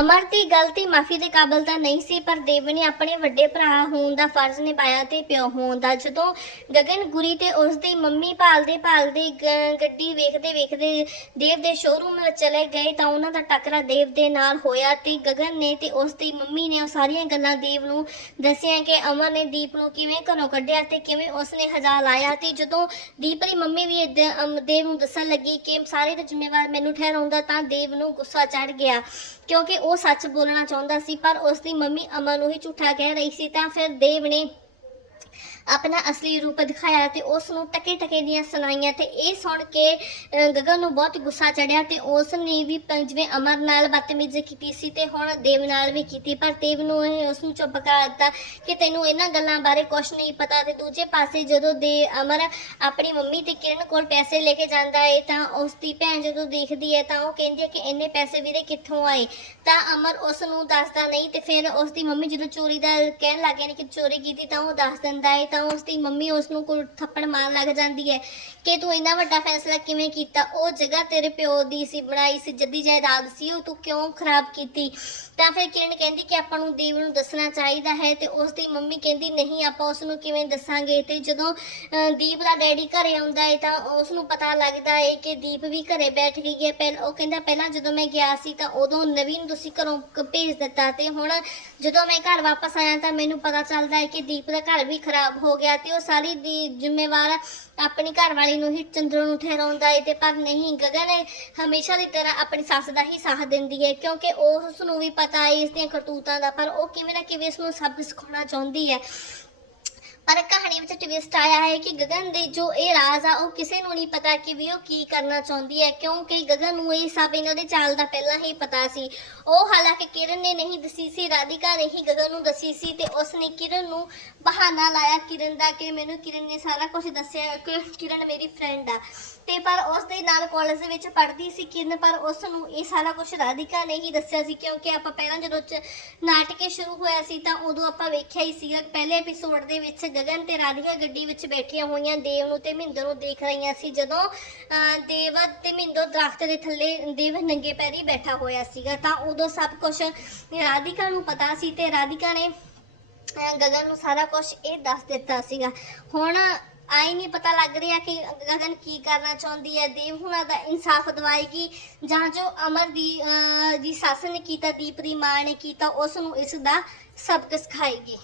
ਅਮਰ ਦੀ ਗਲਤੀ ਮਾਫੀ ਦੇ ਕਾਬਲ ਤਾਂ ਨਹੀਂ ਸੀ ਪਰ ਦੇਵ ਨੇ ਆਪਣੇ ਵੱਡੇ ਭਰਾ ਹੋਣ ਦਾ ਫਰਜ਼ ਨਿਭਾਇਆ ਤੇ ਪਿਓ ਹੋਣ ਦਾ। ਜਦੋਂ ਗਗਨ ਗੁਰੀ ਤੇ ਉਸ ਦੀ ਮੰਮੀ ਭਾਲਦੇ ਭਾਲਦੇ ਗ- ਗੱਡੀ ਵੇਖਦੇ ਵੇਖਦੇ ਦੇਵ ਦੇ ਸ਼ੋਰੂਮ ਵਿੱਚ ਚਲੇ ਗਏ ਤਾਂ ਉਹਨਾਂ ਦਾ ਟੱਕਰਾ ਦੇਵ ਦੇ ਨਾਲ ਹੋਇਆ ਤੇ ਗਗਨ ਨੇ ਤੇ ਉਸ ਦੀ ਮੰਮੀ ਨੇ ਉਹ ਸਾਰੀਆਂ ਗੱਲਾਂ ਦੇਵ ਨੂੰ ਦੱਸੀਆਂ ਕਿ ਅਮਰ ਨੇ ਦੀਪ ਨੂੰ ਕਿਵੇਂ ਘਰੋਂ ਕੱਢਿਆ ਤੇ ਕਿਵੇਂ ਉਸ ਨੇ ਹਜਾ ਲਾਇਆ ਤੇ ਜਦੋਂ ਦੀਪ ਦੀ ਮੰਮੀ ਵੀ ਏਦਾਂ, ਅਮ, ਦੇਵ ਨੂੰ ਦੱਸਣ ਲੱਗੀ ਕਿ ਸਾਰੇ ਦਾ ਜ਼ਿੰਮੇਵਾਰ ਮੈਨੂੰ ਠਹਿਰਾਉਂਦਾ ਤਾਂ ਦੇਵ ਨੂੰ ਗੁੱਸਾ ਚੜ ਗਿਆ ਕਿਉਂਕਿ ਉਹ ਸੱਚ ਬੋਲਣਾ ਚਾਹੁੰਦਾ ਸੀ, ਪਰ ਉਸ ਦੀ ਮੰਮੀ ਅਮਨ ਨੂੰ ਹੀ ਝੂਠਾ ਕਹਿ ਰਹੀ ਸੀ, ਤਾਂ ਫਿਰ ਦੇਵ ਨੇ ਆਪਣਾ ਅਸਲੀ ਰੂਪ ਦਿਖਾਇਆ ਤੇ ਉਸ ਨੂੰ ਟਕੇ ਟਕੇ ਦੀਆਂ ਸੁਣਾਈਆਂ ਤੇ ਇਹ ਸੁਣ ਕੇ ਗਗਨ ਨੂੰ ਬਹੁਤ ਗੁੱਸਾ ਚੜਿਆ ਤੇ ਉਸ ਨੇ ਵੀ ਪ- ਜਿਵੇਂ ਅਮਰ ਨਾਲ ਬਦਤਮੀਜ਼ੀ ਕੀਤੀ ਸੀ ਤੇ ਹੁਣ ਦੇਵ ਨਾਲ ਵੀ ਕੀਤੀ, ਪਰ ਦੇਵ ਨੂੰ ਇਹ ਉਸ ਨੂੰ ਚੁੱਪ ਕਰ ਦਿੱਤਾ ਕਿ ਤੈਨੂੰ ਇਹਨਾਂ ਗੱਲਾਂ ਬਾਰੇ ਕੁਝ ਨਹੀਂ ਪਤਾ ਤੇ ਦੂਜੇ ਪਾਸੇ ਜਦੋਂ ਦੇ ਅਮਰ ਆਪਣੀ ਮੰਮੀ ਤੇ ਕਿਰਨ ਕੋਲ ਪੈਸੇ ਲੈ ਕੇ ਜਾਂਦਾ ਹੈ ਤਾਂ ਉਸ ਦੀ ਭੈਣ ਜਦੋਂ ਦੇਖਦੀ ਹੈ ਤਾਂ ਉਹ ਕਹਿੰਦੀ ਹੈ ਕਿ ਇੰਨੇ ਪੈਸੇ ਵੀਰੇ ਕਿੱਥੋਂ ਆਏ? ਤਾਂ ਅਮਰ ਉਸ ਨੂੰ ਦੱਸਦਾ ਨਹੀਂ ਤੇ ਫਿਰ ਉਸ ਦੀ ਮੰਮੀ ਜਦੋਂ ਚੋਰੀ ਦਾ ਕਹਿਣ ਲੱਗ ਨੇ ਕਿ ਚੋਰੀ ਕੀਤੀ ਤਾਂ ਉਹ ਦੱਸ ਦਿੰਦਾ ਹੈ ਤਾਂ ਉਸ ਦੀ ਮੰਮੀ ਉਸ ਨੂੰ ਕੋਈ ਥੱਪੜ ਮਾਰਨ ਲੱਗ ਜਾਂਦੀ ਹੈ ਕਿ ਤੂੰ ਇੰਨਾ ਵੱਡਾ ਫੈਸਲਾ ਕਿਵੇਂ ਕੀਤਾ? ਉਹ ਜਗ੍ਹਾ ਤੇਰੇ ਪਿਓ ਦੀ ਸੀ ਬਣਾਈ ਸੀ ਜੱਦੀ ਜਾਇਦਾਦ ਸੀ ਉਹ ਤੂੰ ਕਿਉਂ ਖਰਾਬ ਕੀਤੀ? ਤਾਂ ਫਿਰ ਕਿਰਨ ਕਹਿੰਦੀ ਕਿ ਆਪਾਂ ਨੂੰ ਦੇਵ ਨੂੰ ਦੱਸਣਾ ਚਾਹੀਦਾ ਹੈ ਤੇ ਉਸ ਦੀ ਮੰਮੀ ਕਹਿੰਦੀ ਨਹੀਂ ਆਪਾਂ ਉਸ ਨੂੰ ਕਿਵੇਂ ਦੱਸਾਂਗੇ? ਤੇ ਜਦੋਂ ਅਹ, ਦੀਪ ਦਾ ਡੈਡੀ ਘਰੇ ਆਉਂਦਾ ਹੈ ਤਾਂ ਉਸ ਨੂੰ ਪਤਾ ਲੱਗਦਾ ਹੈ ਕਿ ਦੀਪ ਵੀ ਘਰੇ ਬੈਠ ਗਈ ਹੈ ਪਹਿਲ ਉਹ ਕਹਿੰਦਾ ਪਹਿਲਾਂ ਜਦੋਂ ਮੈਂ ਗਿਆ ਸੀ ਤਾਂ ਉਦੋਂ ਨਵੀਨ ਤੁਸੀਂ ਘਰੋਂ ਕ- ਭੇਜ ਦਿੱਤਾ ਤੇ ਹੁਣ ਜਦੋਂ ਮੈਂ ਘਰ ਵਾਪਸ ਆਇਆ ਤਾਂ ਮੈਨੂੰ ਪਤਾ ਚੱਲਦਾ ਹੈ ਕਿ ਦੀਪ ਦਾ ਘਰ ਵੀ ਖਰਾਬ ਹੋ ਗਿਆ ਤੇ ਉਹ ਸਾਰੀ ਦੀ ਜ਼ਿੰਮੇਵਾਰ ਆਪਣੀ ਘਰਵਾਲੀ ਨੂੰ ਹੀ ਚੰਦਰ ਨੂੰ ਠਹਿਰਾਉਂਦਾ ਏ ਤੇ ਪਰ ਨਹੀਂ, ਗਗਨ ਹਮੇਸ਼ਾ ਦੀ ਤਰ੍ਹਾਂ ਆਪਣੀ ਸੱਸ ਦਾ ਹੀ ਸਾਥ ਦਿੰਦੀ ਹੈ ਕਿਉਂਕਿ ਉਸ ਨੂੰ ਵੀ ਪਤਾ ਹੈ ਇਸ ਦੀਆਂ ਕਰਤੂਤਾਂ ਦਾ ਪਰ ਉਹ ਕਿਵੇਂ ਨਾ ਕਿਵੇਂ ਇਸ ਨੂੰ ਸਬਕ ਸਿਖਾਉਣਾ ਚਾਹੁੰਦੀ ਹੈ ਪਰ ਕਹਾਣੀ ਵਿੱਚ ਟਵਿਸਟ ਆਇਆ ਹੈ ਕਿ ਗਗਨ ਦੇ ਜੋ ਇਹ ਰਾਜ਼ ਆ, ਉਹ ਕਿਸੇ ਨੂੰ ਨਹੀਂ ਪਤਾ ਕਿ ਵੀ ਉਹ ਕੀ ਕਰਨਾ ਚਾਹੁੰਦੀ ਹੈ, ਕਿਉਂਕਿ ਗਗਨ ਨੂੰ ਇਹ ਸਭ ਇਹਨਾਂ ਦੇ ਚਾਲ ਦਾ ਪਹਿਲਾਂ ਹੀ ਪਤਾ ਸੀ। ਉਹ ਹਾਲਾਂਕਿ ਕਿਰਨ ਨੇ ਨਹੀਂ ਦੱਸੀ ਸੀ, ਰਾਧਿਕਾ ਨੇ ਹੀ ਗਗਨ ਨੂੰ ਦੱਸੀ ਸੀ ਤੇ ਉਸ ਨੇ ਕਿਰਨ ਨੂੰ ਬਹਾਨਾ ਲਾਇਆ ਕਿਰਨ ਦਾ ਕਿ ਮੈਨੂੰ ਕਿਰਨ ਨੇ ਸਾਰਾ ਕੁਝ ਦੱਸਿਆ ਕਿ ਕਿਰਨ ਮੇਰੀ ਫਰੈਂਡ ਆ। ਤੇ ਪਰ ਉਸ ਦੇ ਨਾਲ ਕਾਲਜ ਦੇ ਵਿੱਚ ਪੜ੍ਹਦੀ ਸੀ ਕਿਰਨ ਪਰ ਉਸ ਨੂੰ ਇਹ ਸਾਰਾ ਕੁਝ ਰਾਧਿਕਾ ਨੇ ਹੀ ਦੱਸਿਆ ਸੀ ਕਿਉਂਕਿ ਆਪਾਂ ਪਹਿਲਾਂ ਜਦੋਂ ਚ ਨਾਟਕੇ ਸ਼ੁਰੂ ਹੋਇਆ ਸੀ ਤਾਂ ਉਦੋਂ ਆਪਾਂ ਵੇਖਿਆ ਹੀ ਸੀਗਾ ਪਹਿਲੇ ਐਪੀਸੋਡ ਦੇ ਵਿੱਚ ਗਗਨ ਤੇ ਰਾਧਿਕਾ ਗੱਡੀ ਵਿੱਚ ਬੈਠੀਆਂ ਹੋਈਆਂ ਦੇਵ ਨੂੰ ਤੇ ਮਹਿੰਦਰ ਨੂੰ ਦੇਖ ਰਹੀਆਂ ਸੀ ਜਦੋਂ ਅਹ, ਦੇਵ ਤੇ ਮਹਿੰਦਰ ਦਰਖਤ ਦੇ ਥੱਲੇ ਦੇਵ ਨੰਗੇ ਪੈਰੀ ਬੈਠਾ ਹੋਇਆ ਸੀਗਾ ਤਾਂ ਉਦੋਂ ਸਭ ਕੁਝ ਰਾਧਿਕਾ ਨੂੰ ਪਤਾ ਸੀ ਤੇ ਰਾਧਿਕਾ ਨੇ ਗਗਨ ਨੂੰ ਸਾਰਾ ਕੁਝ ਇਹ ਦੱਸ ਦਿੱਤਾ ਸੀਗਾ। ਹੁਣ ਆਈ ਨਹੀਂ ਪਤਾ ਲੱਗ ਰਿਹਾ ਕਿ ਗਗਨ ਕੀ ਕਰਨਾ ਚਾਹੁੰਦੀ ਹੈ। ਦੇਵ ਹੁਣਾਂ ਦਾ ਇਨਸਾਫ ਦਿਵਾਏਗੀ। ਜਾਂ ਜੋ ਅਮਰ ਦੀ ਅਹ, ਦੀ ਸੱਸ ਨੇ ਕੀਤਾ ਦੀਪ ਦੀ ਮਾਂ ਨੇ ਕੀਤਾ ਉਸ ਨੂੰ ਇਸ ਦਾ ਸਬਕ ਸਿਖਾਏਗੀ।